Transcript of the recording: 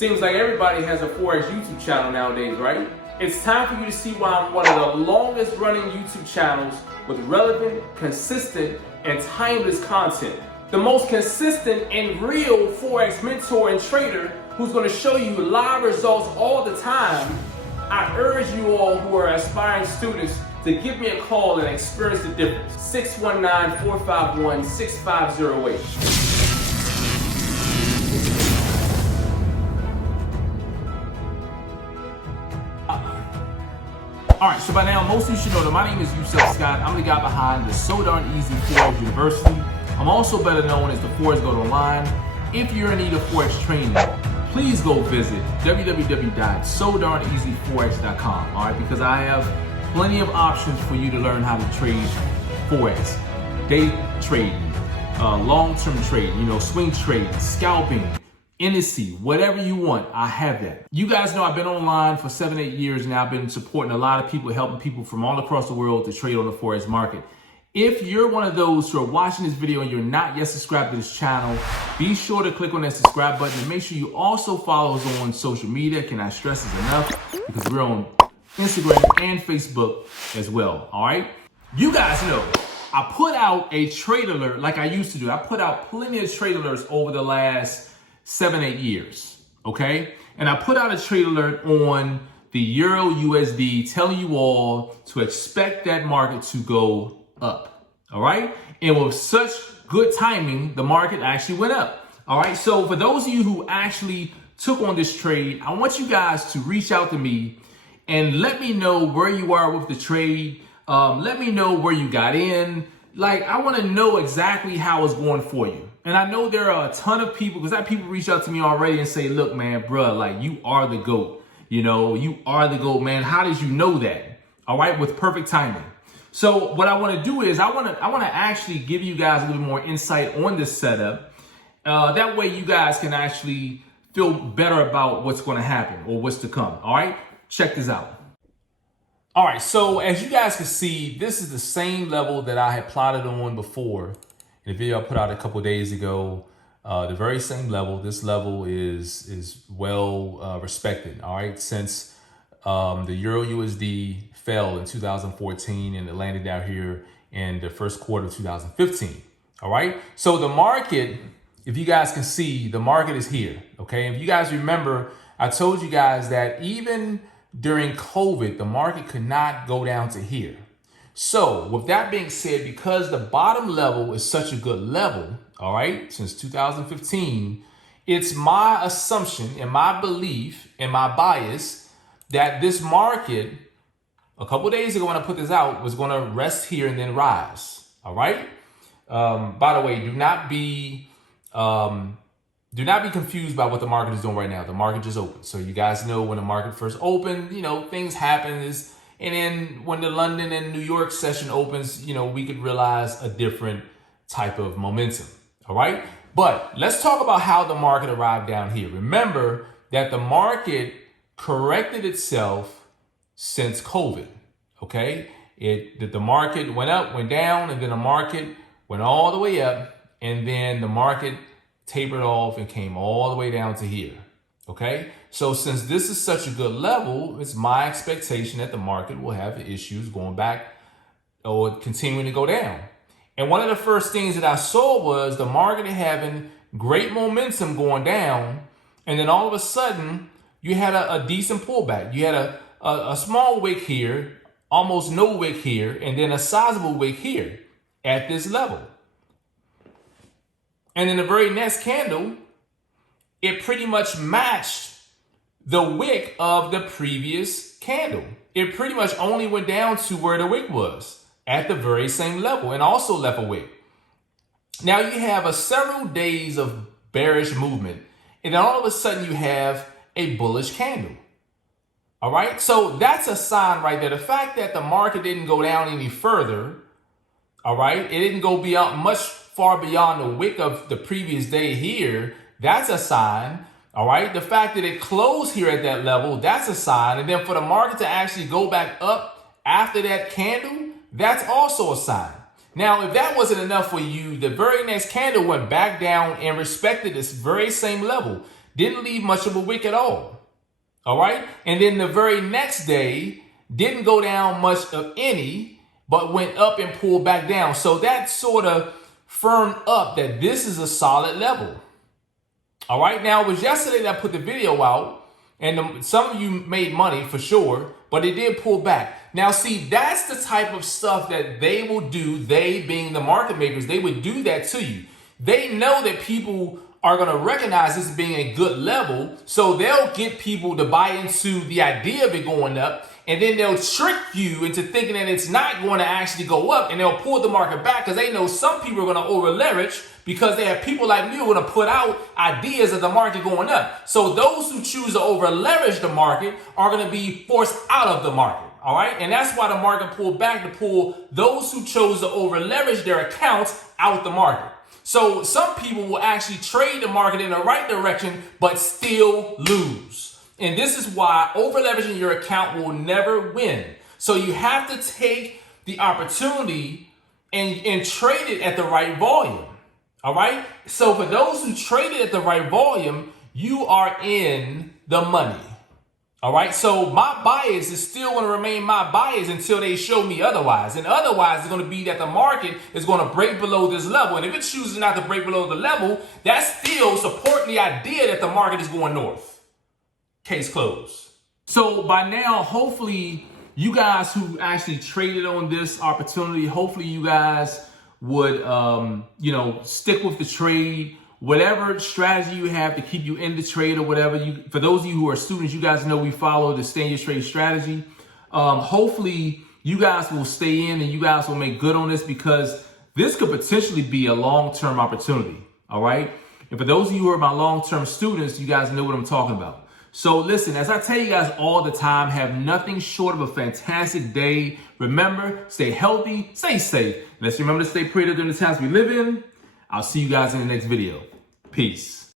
Seems like everybody has a Forex YouTube channel nowadays, right? It's time for you to see why I'm one of the longest running YouTube channels with relevant, consistent, and timeless content. The most consistent and real Forex mentor and trader who's going to show you live results all the time. I urge you all who are aspiring students to give me a call and experience the difference. 619-451-6508. Alright, so by now most of you should know that my name is Yusef Scott. I'm the guy behind the So Darn Easy Forex University. I'm also better known as the Forex Goat Online. If you're in need of Forex training, please go visit www.sodarneasyforex.com, alright, because I have plenty of options for you to learn how to trade Forex. Day trading, long-term trading, swing trading, scalping, indices, whatever you want, I have that. You guys know I've been online for 7-8 years now. I've been supporting a lot of people, helping people from all across the world to trade on the Forex market. If you're one of those who are watching this video and you're not yet subscribed to this channel, be sure to click on that subscribe button and make sure you also follow us on social media. Cannot stress this enough, because we're on Instagram and Facebook as well, all right? You guys know I put out a trade alert like I used to do. I put out plenty of trade alerts over the last 7-8 years, okay? And I put out a trade alert on the Euro USD telling you all to expect that market to go up, all right? And with such good timing, the market actually went up, all right? So for those of you who actually took on this trade, I want you guys to reach out to me and let me know where you are with the trade. Let me know where you got in. Like, I want to know exactly how it's going for you. And I know there are a ton of people, because I have people reach out to me already and say, look, man, bruh, like, you are the GOAT. You are the GOAT, man. How did you know that? All right, with perfect timing. So what I want to do is I want to actually give you guys a little more insight on this setup. That way you guys can actually feel better about what's going to happen or what's to come. All right, check this out. All right, so as you guys can see, this is the same level that I had plotted on before. In the video I put out a couple days ago, the very same level. This level is well respected, all right, since the Euro USD fell in 2014 and it landed down here in the first quarter of 2015, all right? So the market, if you guys can see, the market is here, okay? If you guys remember, I told you guys that even during COVID, the market could not go down to here. So with that being said, because the bottom level is such a good level, all right, since 2015, it's my assumption and my belief and my bias that this market, a couple days ago when I put this out, was going to rest here and then rise, all right? By the way, do not be confused by what the market is doing right now. The market just opened. So you guys know when the market first opened, things happen. And then when the London and New York session opens, we could realize a different type of momentum, all right? But let's talk about how the market arrived down here. Remember that the market corrected itself since COVID, okay? The market went up, went down, and then the market went all the way up, and then the market tapered off and came all the way down to here, okay? So since this is such a good level, it's my expectation that the market will have issues going back or continuing to go down. And one of the first things that I saw was the market having great momentum going down, and then all of a sudden you had a decent pullback. You had a small wick here, almost no wick here, and then a sizable wick here at this level. And in the very next candle, it pretty much matched the wick of the previous candle. It pretty much only went down to where the wick was at the very same level and also left a wick. Now you have several days of bearish movement, and then all of a sudden you have a bullish candle. All right, so that's a sign right there. The fact that the market didn't go down any further, all right, it didn't go much far beyond the wick of the previous day here, that's a sign. All right, the fact that it closed here at that level, that's a sign. And then for the market to actually go back up after that candle, that's also a sign. Now, if that wasn't enough for you, the very next candle went back down and respected this very same level. Didn't leave much of a wick at all. All right. And then the very next day, didn't go down much of any, but went up and pulled back down. So that sort of firmed up that this is a solid level. All right. Now, it was yesterday that I put the video out, and some of you made money for sure, but it did pull back. Now, see, that's the type of stuff that they will do. They being the market makers, they would do that to you. They know that people are going to recognize this as being a good level, so they'll get people to buy into the idea of it going up, and then they'll trick you into thinking that it's not going to actually go up, and they'll pull the market back because they know some people are going to over leverage because they have people like me who are going to put out ideas of the market going up. So those who choose to over leverage the market are going to be forced out of the market. All right. And that's why the market pulled back, to pull those who chose to over leverage their accounts out the market. So some people will actually trade the market in the right direction, but still lose. And this is why over leveraging your account will never win. So you have to take the opportunity and trade it at the right volume. All right. So for those who trade it at the right volume, you are in the money. All right. So my bias is still going to remain my bias until they show me otherwise. And otherwise, it's going to be that the market is going to break below this level. And if it chooses not to break below the level, that's still supporting the idea that the market is going north. Case closed. So by now, hopefully you guys who actually traded on this opportunity, hopefully you guys would, stick with the trade, whatever strategy you have to keep you in the trade or whatever. For those of you who are students, you guys know we follow the stay in your trade strategy. Hopefully you guys will stay in and you guys will make good on this, because this could potentially be a long-term opportunity. All right. And for those of you who are my long-term students, you guys know what I'm talking about. So listen, as I tell you guys all the time, have nothing short of a fantastic day. Remember, stay healthy, stay safe. Let's remember to stay pretty during the times we live in. I'll see you guys in the next video. Peace.